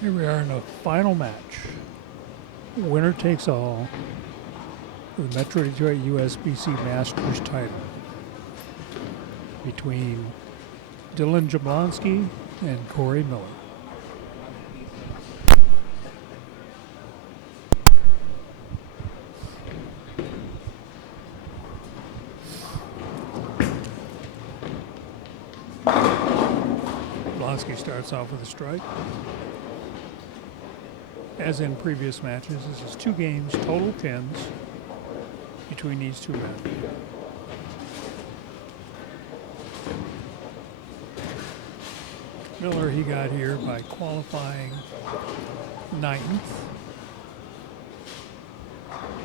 Here we are in the final match. Winner takes all for the Metro Detroit USBC Masters title between Dylan Jablonski and Corey Miller. Jablonski starts off with a strike. As in previous matches, this is 2 games, total 10s between these two men. Miller, he got here by qualifying 9th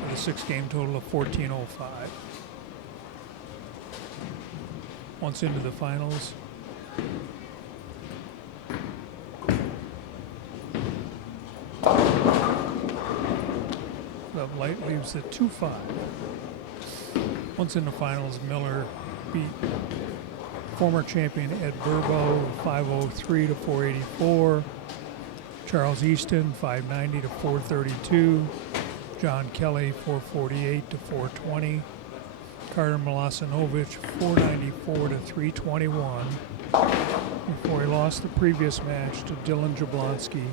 with a 6-game total of 1405. Once into the finals, the light leaves the 2-5. Once in the finals, Miller beat former champion Ed Burbo 503 to 484, Charles Easton 590 to 432, John Kelly 448 to 420, Carter Milasinovic 494 to 321, before he lost the previous match to Dylan Jablonski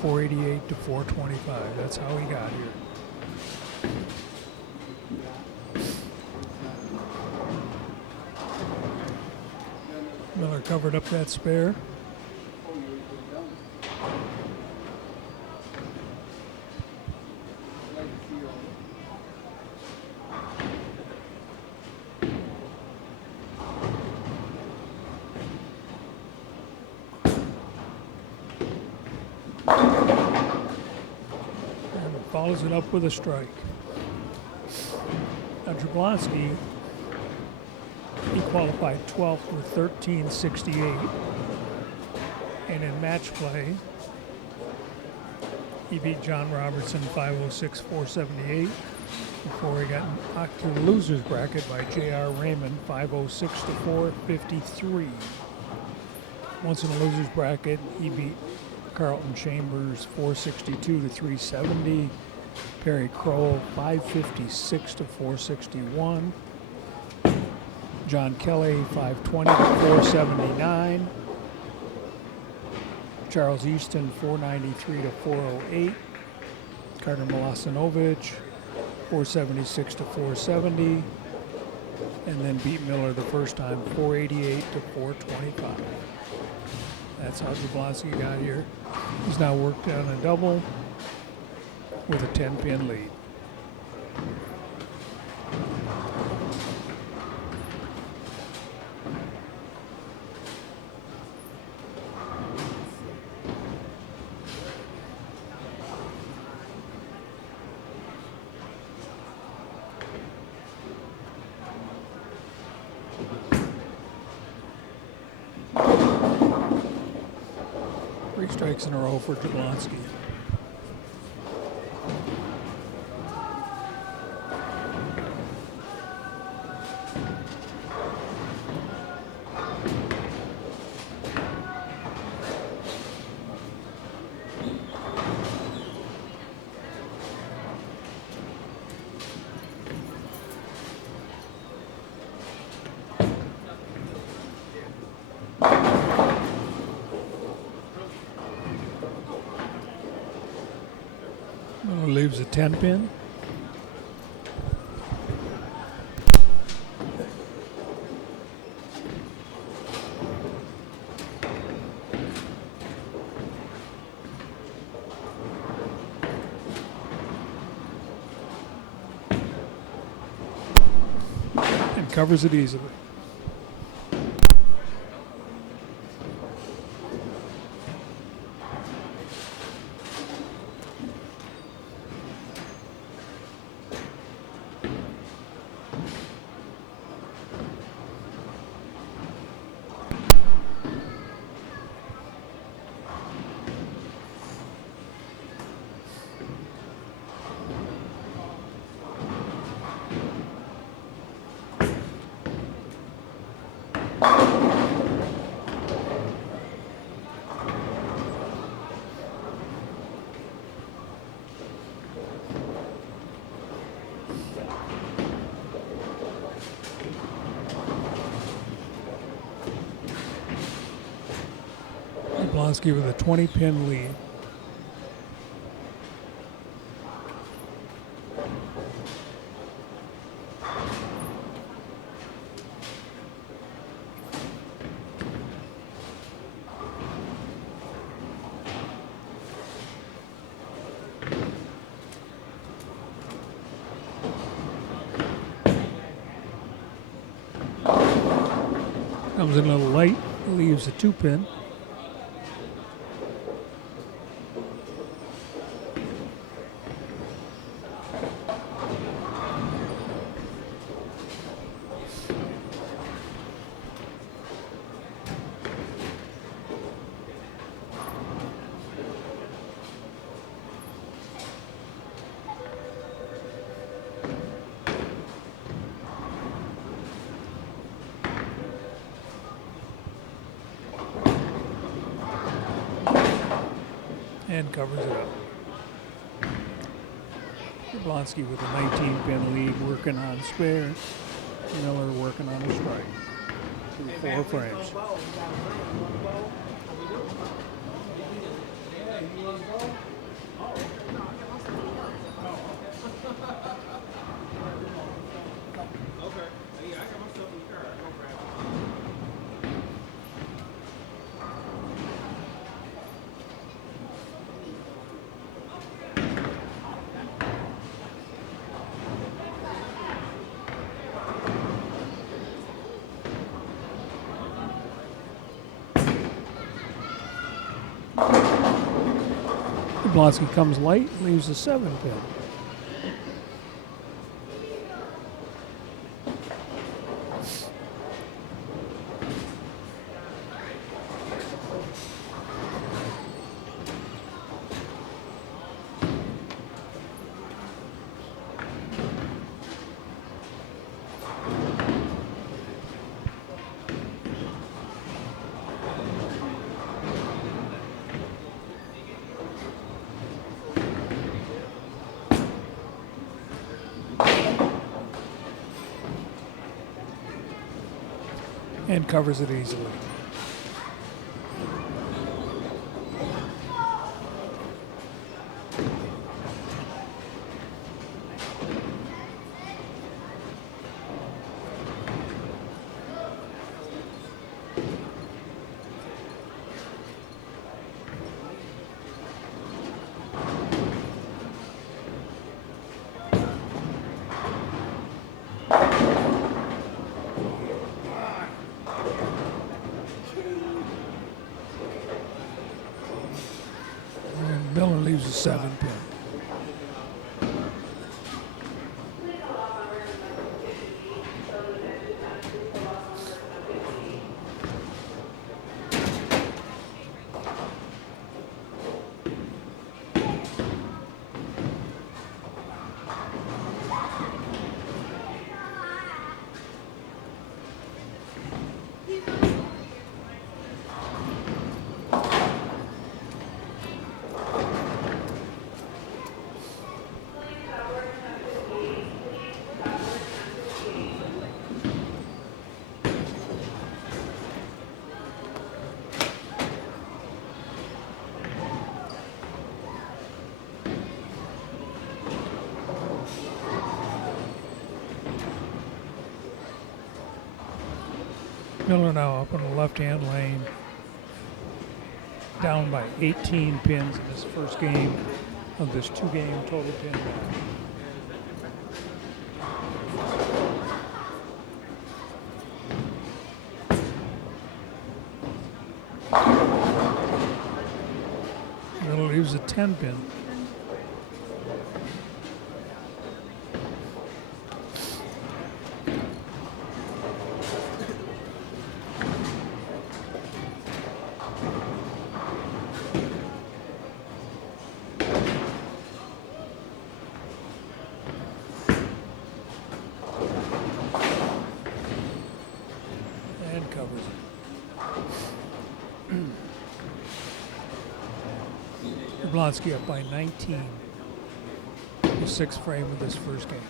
488 to 425. That's how he got here. Miller covered up that spare. And follows it up with a strike. Now Jablonski, he qualified 12th with 1368, and in match play, he beat John Robertson 506-478 before he got knocked to the loser's bracket by J.R. Raymond 506-453. Once in the loser's bracket, he beat Carlton Chambers 462-370, Perry Kroll 556-461. John Kelly, 520 to 479. Charles Easton, 493 to 408. Carter Milasinovic, 476 to 470. And then beat Miller the first time, 488 to 425. That's how Jablonski got here. He's now worked on a double with a 10-pin lead. Three strikes in a row for Jablonski. Leaves a 10-pin. And covers it easily. Jablonski with a 20-pin lead. Comes in a little late, leaves a 2-pin. And covers it up. Jablonski with a 19-pin lead, working on spare. Miller working on a strike. Through 4 frames. Jablonski comes light, leaves a 7-pin. And covers it easily. Miller leaves a 7-pin. Miller now up in the left-hand lane, down by 18 pins in this first game of this 2-game total pin match. Miller leaves a 10-pin. And covers it. Jablonski up by 19. The 6th frame of this first game.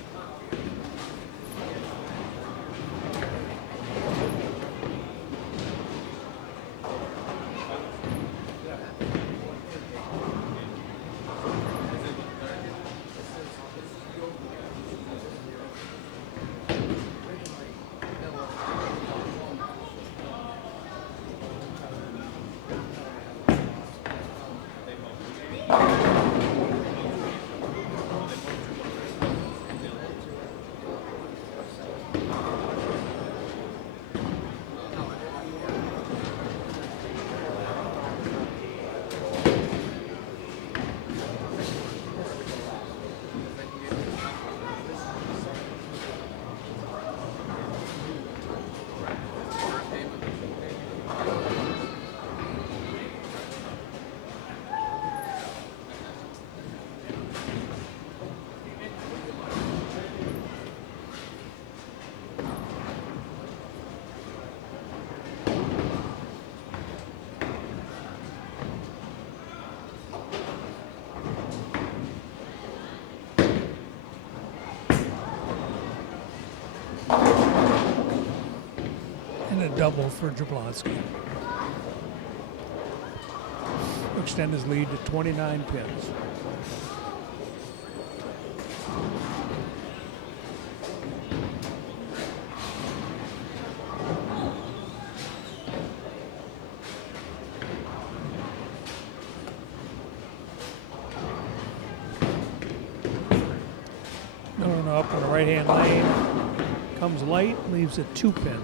And a double for Jablonski. Extend his lead to 29 pins. Going up in the right-hand lane. Comes light, leaves a 2-pin.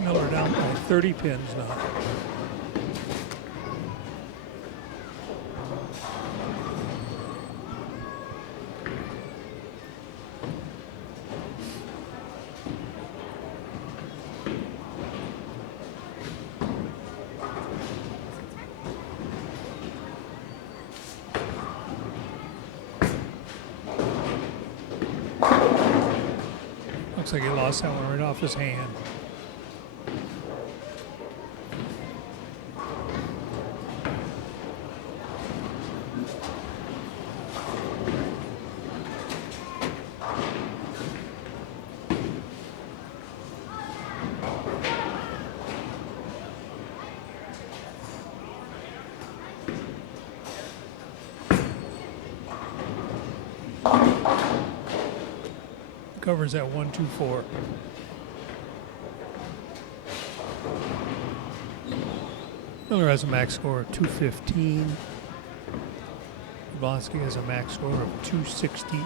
Miller down by 30 pins now. Looks like he lost that one right off his hand. Covers at 124. Miller has a max score of 215. Jablonski has a max score of 268.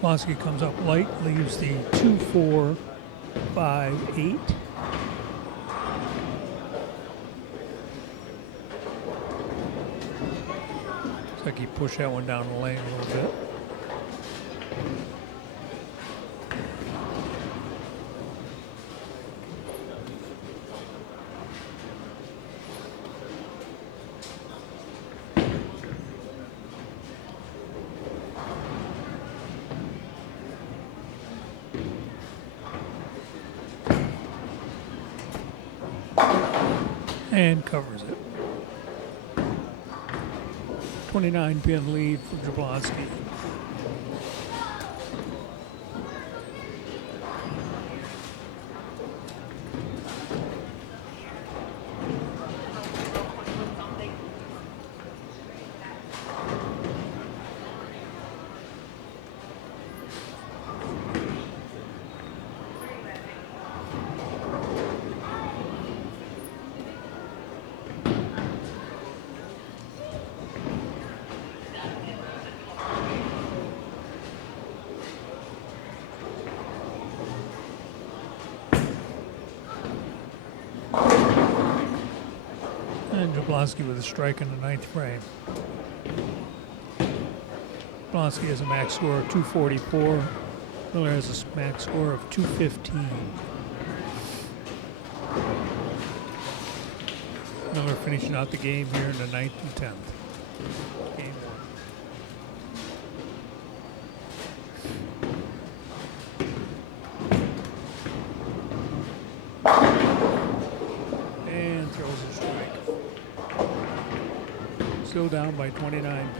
Jablonski comes up light, leaves the 2-4-5-8. Looks like he pushed that one down the lane a little bit. And covers it. 29 pin lead for Jablonski. And Jablonski with a strike in the 9th frame. Jablonski has a max score of 244. Miller has a max score of 215. Miller finishing out the game here in the 9th and 10th. Game 1. And throws a strike. Still down by 29 pins.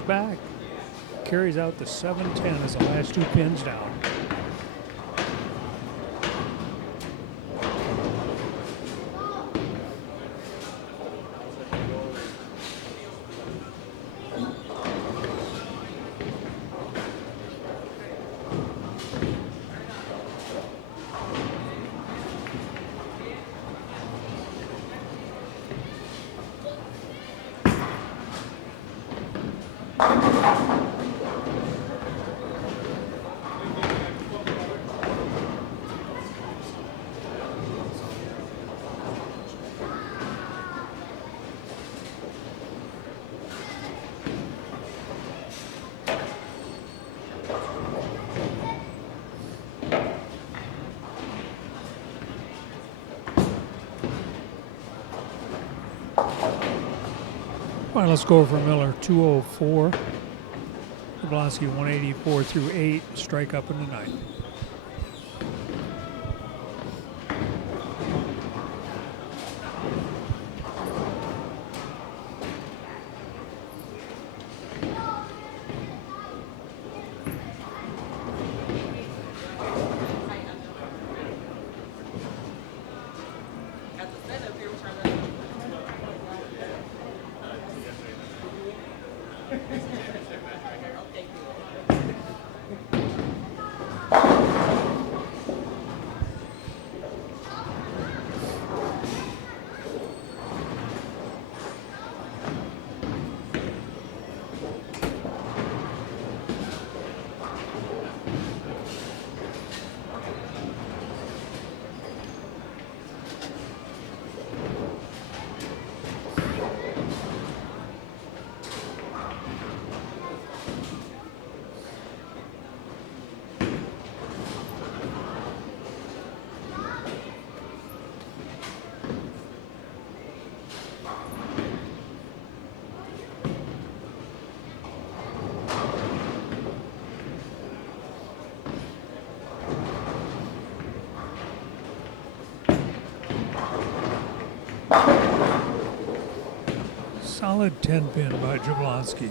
comes back, carries out the 7-10 as the last 2 pins down. Final score for Miller, 204. Jablonski, 184 through 8. Strike up in the 9th. Solid 10 pin by Jablonski.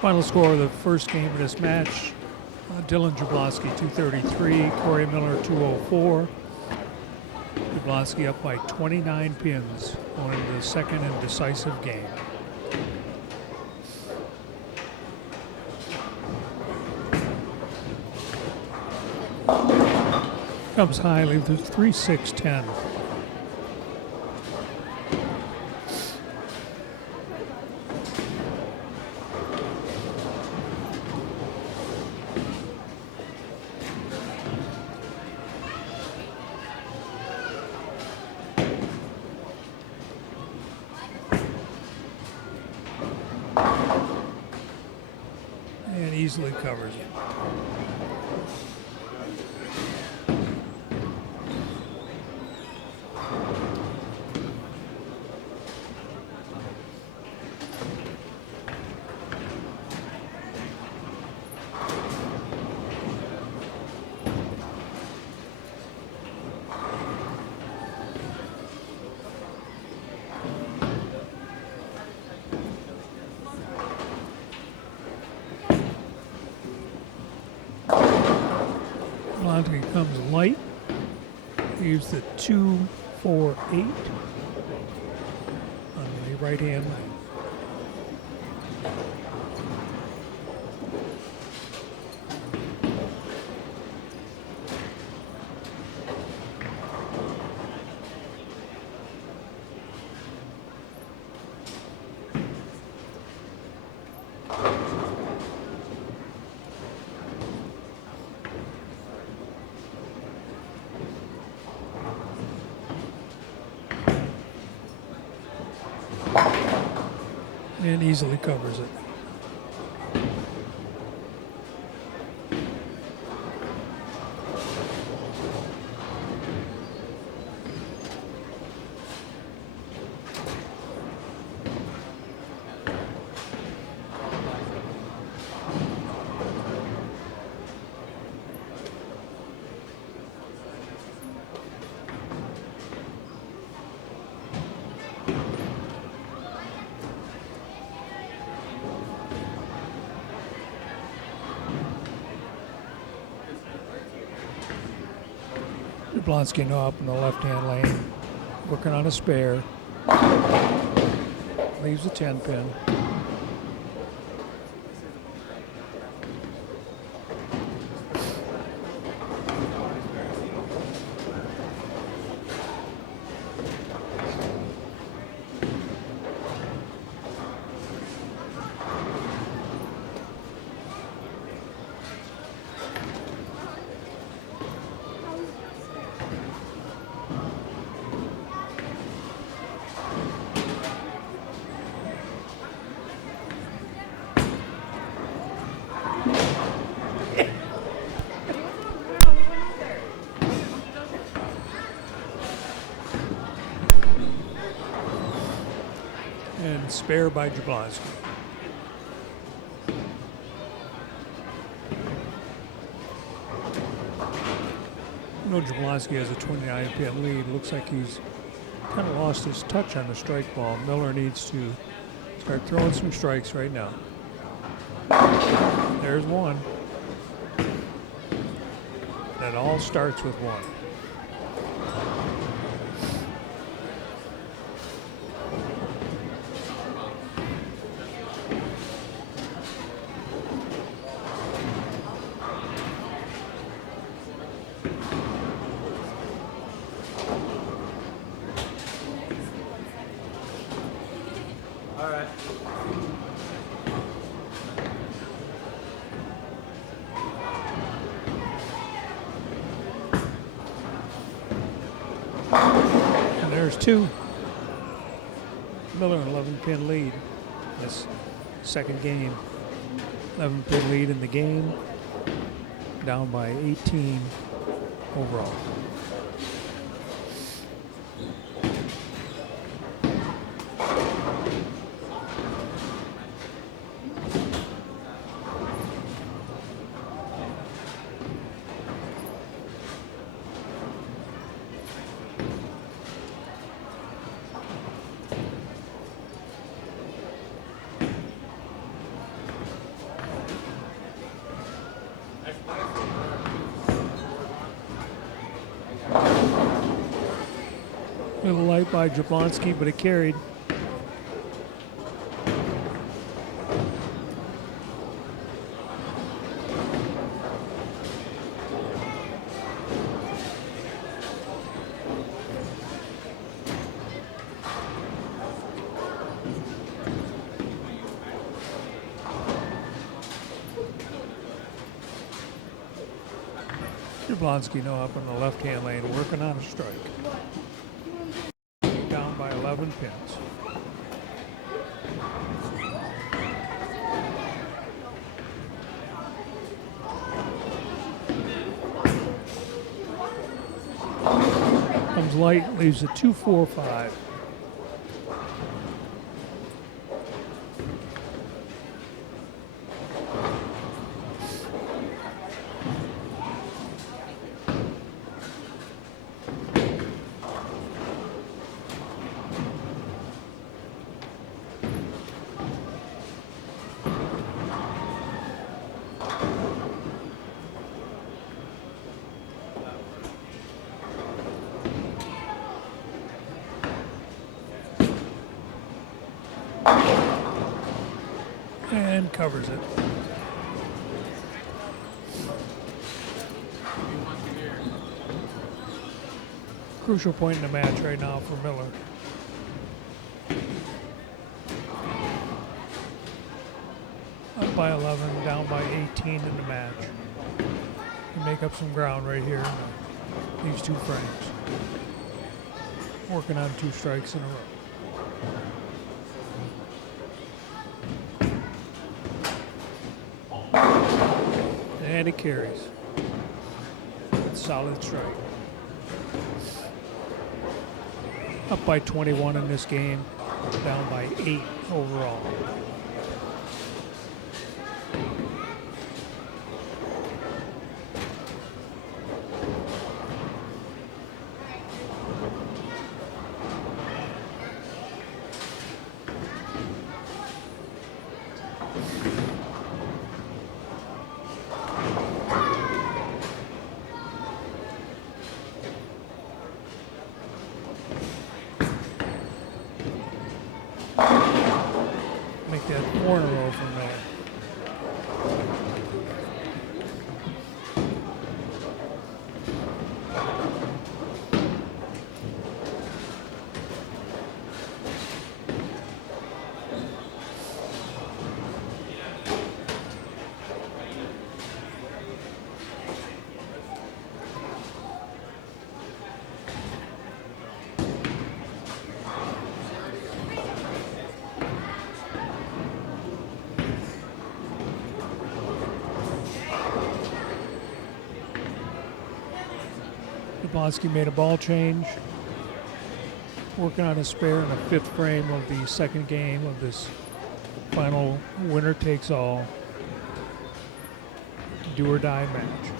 Final score of the first game of this match, Dylan Jablonski 233, Corey Miller 204. Jablonski up by 29 pins going into the second and decisive game. Comes high, leaves 3-6-10. And easily covers it. Jablonski comes light Leaves the 2-4-8 on the right hand lane. And easily covers it. Jablonski now up in the left-hand lane, working on a spare. Leaves a 10-pin. And spare by Jablonski. You know, Jablonski has a 29-pin lead. Looks like he's kind of lost his touch on the strike ball. Miller needs to start throwing some strikes right now. There's one. That all starts with one. And there's two. Miller an 11-pin lead. This second game. 11-pin lead in the game. Down by 18 overall. Little light by Jablonski, but it carried. Jablonski now up in the left-hand lane, working on a strike. Down by 11 pins. Comes light, leaves a 2-4-5. and covers it. Crucial point in the match right now for Miller. Up by 11, down by 18 in the match. You make up some ground right here in these two frames. Working on 2 strikes in a row. And it carries. Solid strike. Up by 21 in this game, down by 8 overall. Make that 4 in a row for Miller. Jablonski made a ball change, working on a spare in the 5th frame of the 2nd game of this final winner takes all do or die match.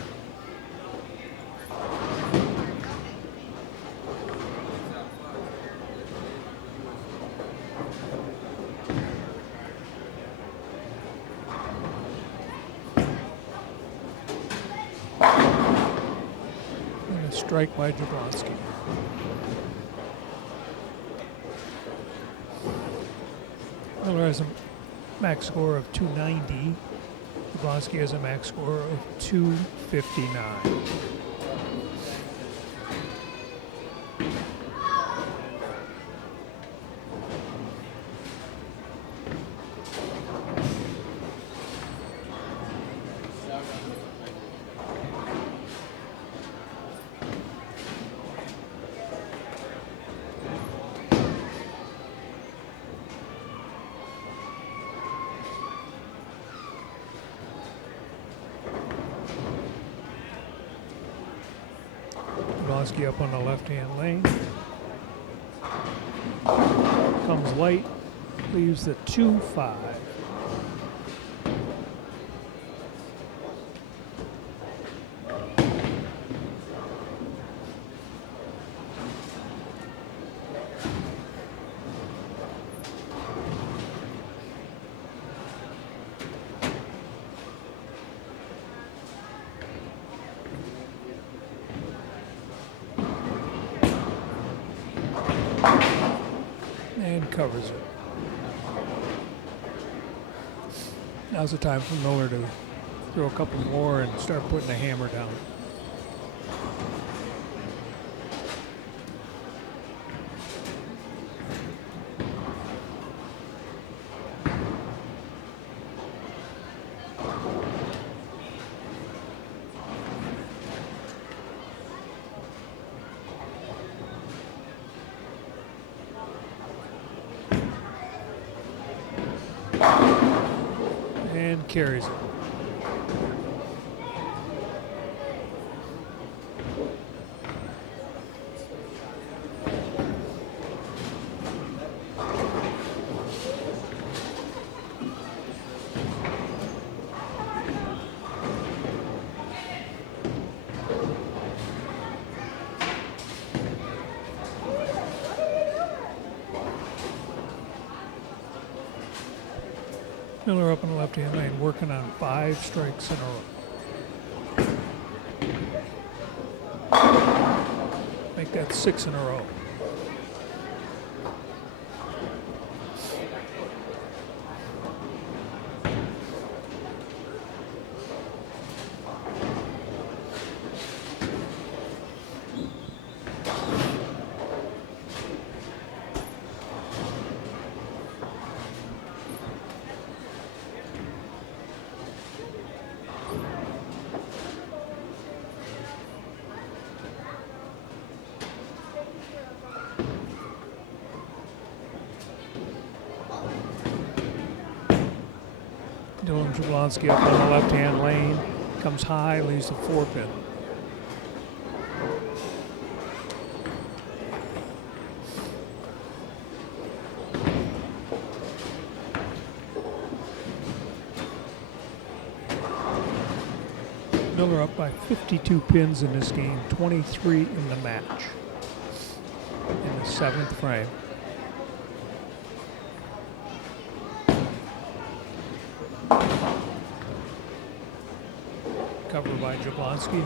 Strike by Jablonski. Miller has a max score of 290. Jablonski has a max score of 259. Jablonski up on the left-hand lane. Comes light, leaves the 2-5. And covers it. Now's the time for Miller to throw a couple more and start putting the hammer down. And carries it. Miller up on the left-hand lane, working on 5 strikes in a row. Make that 6 in a row. Dylan Jablonski up on the left-hand lane. Comes high, leaves the 4-pin. Miller up by 52 pins in this game, 23 in the match. In the 7th frame. Cover by Jablonski.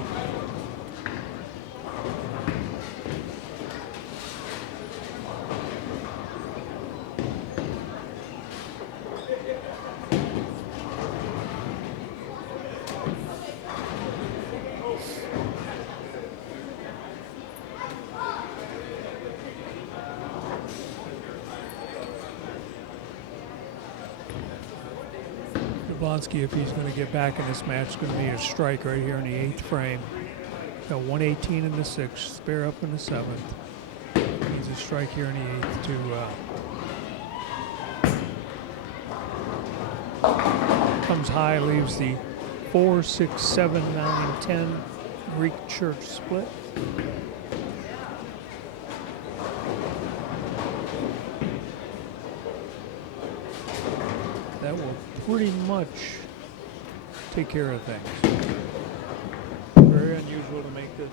Jablonski, if he's going to get back in this match, is going to be a strike right here in the 8th frame. Got 118 in the 6th, spare up in the 7th. Needs a strike here in the 8th to comes high, leaves the 4, 6, 7, 9, 10 Greek church split. That will pretty much take care of things. Very unusual to make this.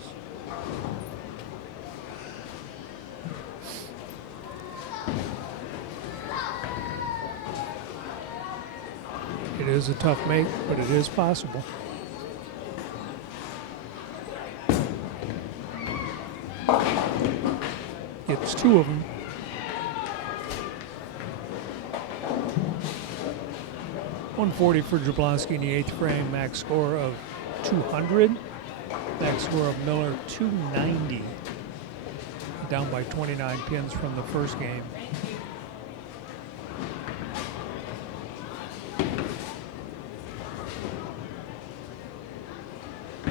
It is a tough make, but it is possible. Gets 2 of them. .140 for Jablonski in the 8th frame, max score of 200. Max score of Miller 290. Down by 29 pins from the first game.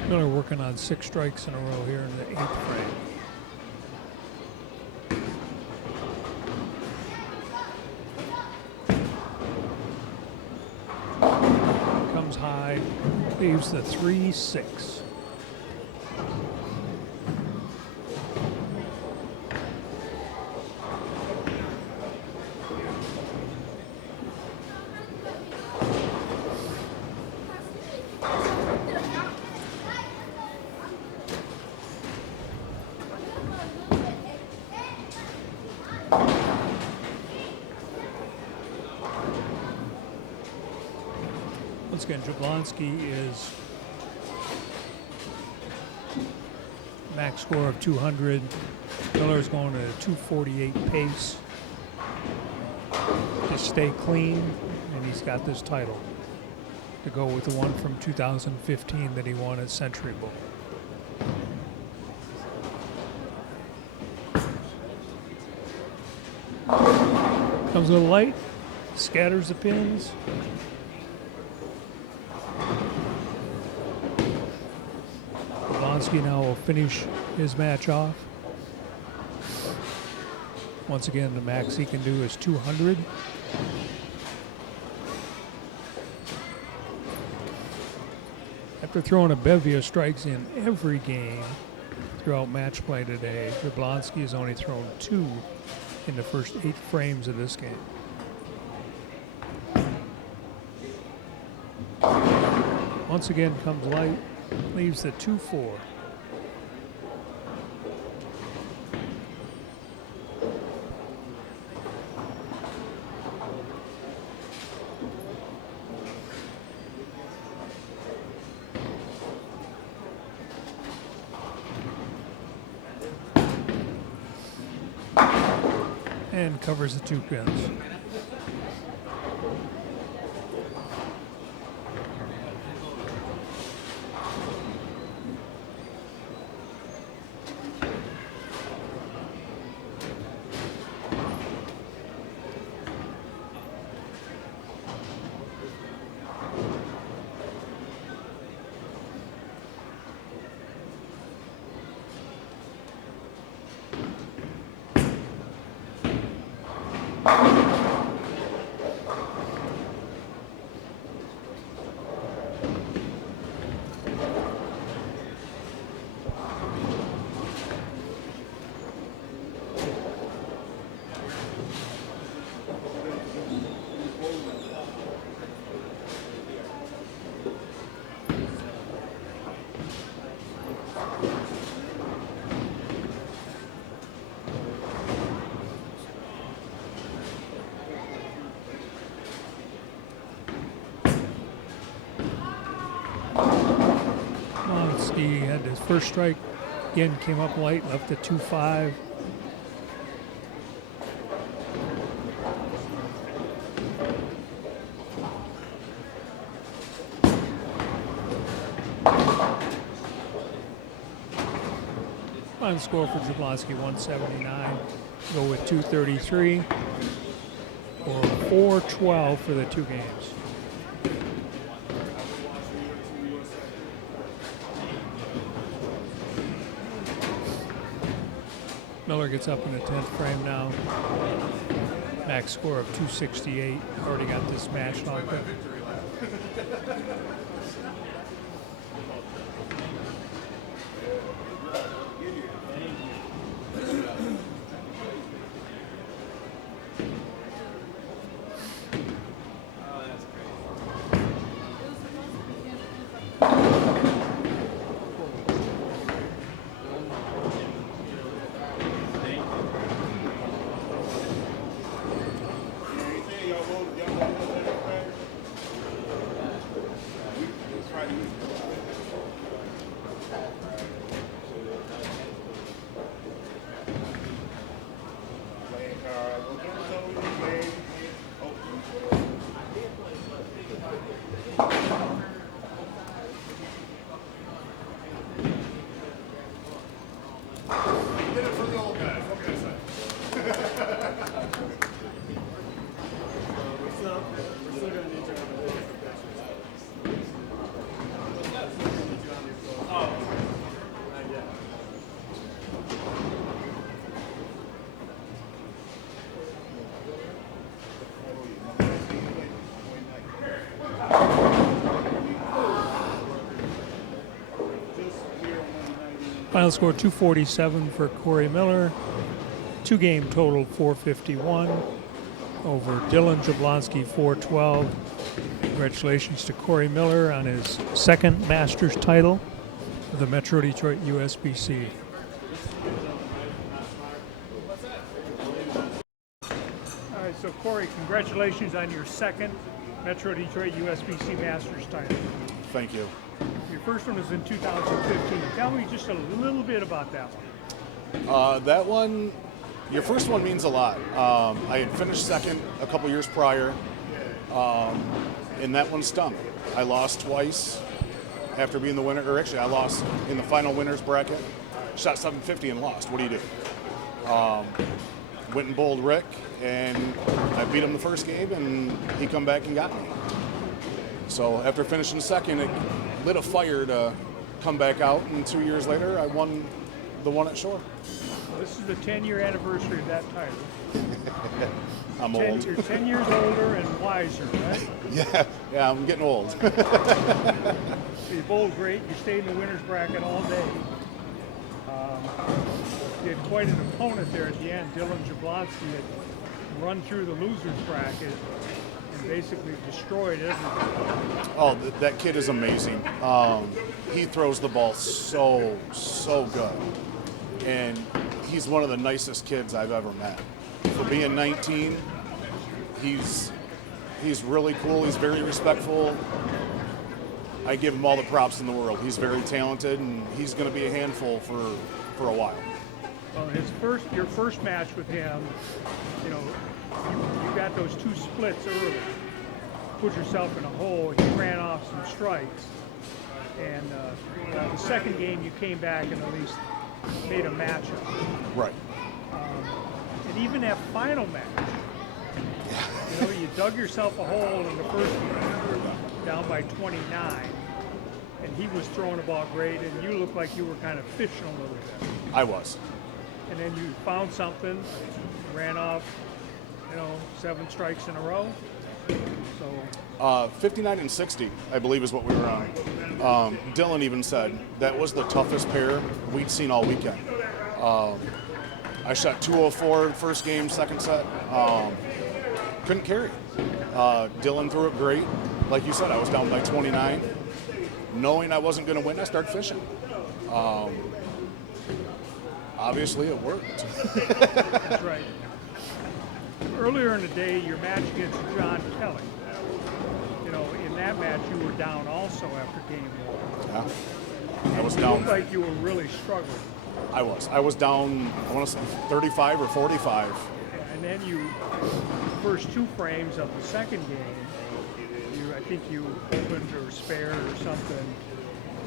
Miller working on 6 strikes in a row here in the 8th frame. High, leaves the 3, 6. Once again, Jablonski is max score of 200. Miller's going at a 248 pace to stay clean, and he's got this title to go with the one from 2015 that he won at Century Bowl. Comes a little light, scatters the pins. Jablonski now will finish his match off. Once again, the max he can do is 200. After throwing a bevy of strikes in every game throughout match play today, Jablonski has only thrown 2 in the first 8 frames of this game. Once again comes light, leaves the 2-4. And covers the 2 pins. Jablonski had his first strike. Again, came up light, left at 2-5. Final score for Jablonski, 179. Go with 233 or 412 for the two games. Miller gets up in the 10th frame now. Max score of 268. Already got this match locked up. Final score 247 for Corey Miller. Two-game total 451 over Dylan Jablonski 412. Congratulations to Corey Miller on his second Masters title of the Metro Detroit USBC. All right, so Corey, congratulations on your second Metro Detroit USBC Masters title. Thank you. Your first one was in 2015. Tell me just a little bit about that one. That one, your first one means a lot. I had finished second a couple years prior, and that one stung. I lost twice after being the winner, or actually I lost in the final winners bracket. Shot 750 and lost. What do you do? Went and bowled Rick, and I beat him the first game, and he come back and got me. So after finishing second, it lit a fire to come back out, and 2 years later, I won the one at Shore. Well, this is the 10-year anniversary of that title. I'm old. You're 10 years older and wiser, right? Yeah, I'm getting old. You bowled great. You stayed in the winner's bracket all day. You had quite an opponent there at the end. Dylan Jablonski had run through the loser's bracket and basically destroyed everything. Oh, that kid is amazing. He throws the ball so good. And he's one of the nicest kids I've ever met. For being 19, he's really cool. He's very respectful. I give him all the props in the world. He's very talented, and he's going to be a handful for a while. Well, your first match with him, you know, you got those two splits early. Put yourself in a hole, and you ran off some strikes. And the second game, you came back and at least made a matchup. Right. And even that final match, you know, you dug yourself a hole in the first game, down by 29, and he was throwing the ball great, and you looked like you were kind of fishing a little bit. I was. And then you found something, ran off, 7 strikes in a row. So 59 and 60, I believe, is what we were on. Dylan even said that was the toughest pair we'd seen all weekend. I shot 204 first game, second set. Couldn't carry. Dylan threw it great. Like you said, I was down by 29. Knowing I wasn't going to win, I started fishing. Obviously, it worked. That's right. Earlier in the day, your match against John Kelly, in that match, you were down also after game one. Yeah. I was You down. looked like you were really struggling. I was down, I want to say 35 or 45. And then you, first two frames of the second game, I think you opened or spared or something,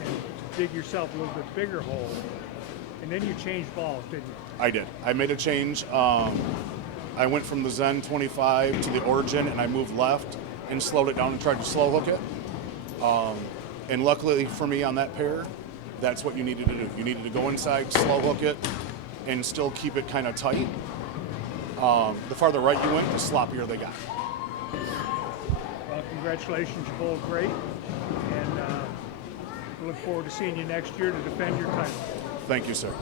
and to dig yourself a little bit bigger hole. And then you changed balls, didn't you? I did. I made a change. I went from the Zen 25 to the Origin, and I moved left and slowed it down and tried to slow hook it. And luckily for me on that pair, that's what you needed to do. You needed to go inside, slow hook it, and still keep it kind of tight. The farther right you went, the sloppier they got. Well, congratulations, you bowled great, and we look forward to seeing you next year to defend your title. Thank you, sir.